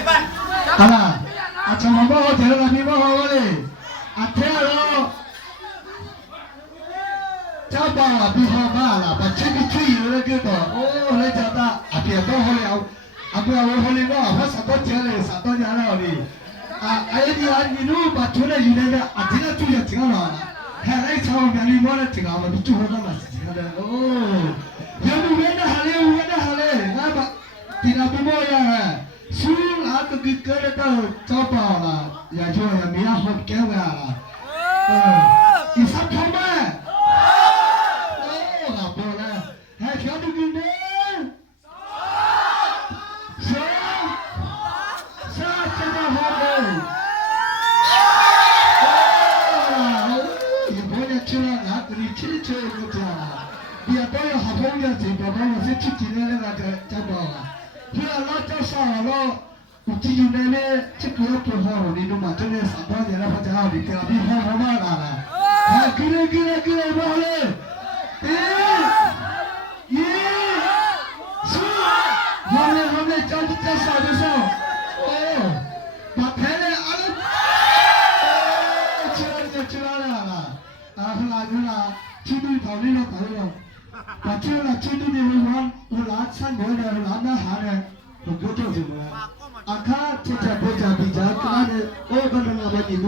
Ala, acama bawa jalan kami bawa boleh. Atelo, coba bihoba lah, baca bicu lagi tu. Oh, le jata, api apa boleh? Aku awal boleh bawa, apa satu jalan ni. Ayat dia ni lu baca le ini dah, atina tu yang tinggal lah. Hari cawan kami mana tinggal, bicu hoda masih tinggal. Oh, yang mana hale, apa? Tidak bimbang ya. Sul aku kerja tu coba lah, ya jual yang minyak hot kau lah. Isap koma. Oh, tak boleh. Hei, kau tu gini. Sah coba hot. Oh, ibunya curang, aku ni ciri kerja. Dia tu yang habis dia tiba, bawa secik ni lagi coba lah. Dia lah jasa lah, uji ni cekut tu hal ni rumah tu ni sabar je lah macam ni kerana biar rumah lah. Gila boleh. Boleh jadi jasa jasa. Oh, macam ada. Cerah lah. Lah, ciri tahu ni lah. Macam lah ciri ni orang ulat san boleh ulat dah ada. Begitu je. Akak cecah bijak kerana oh kalau nak bagi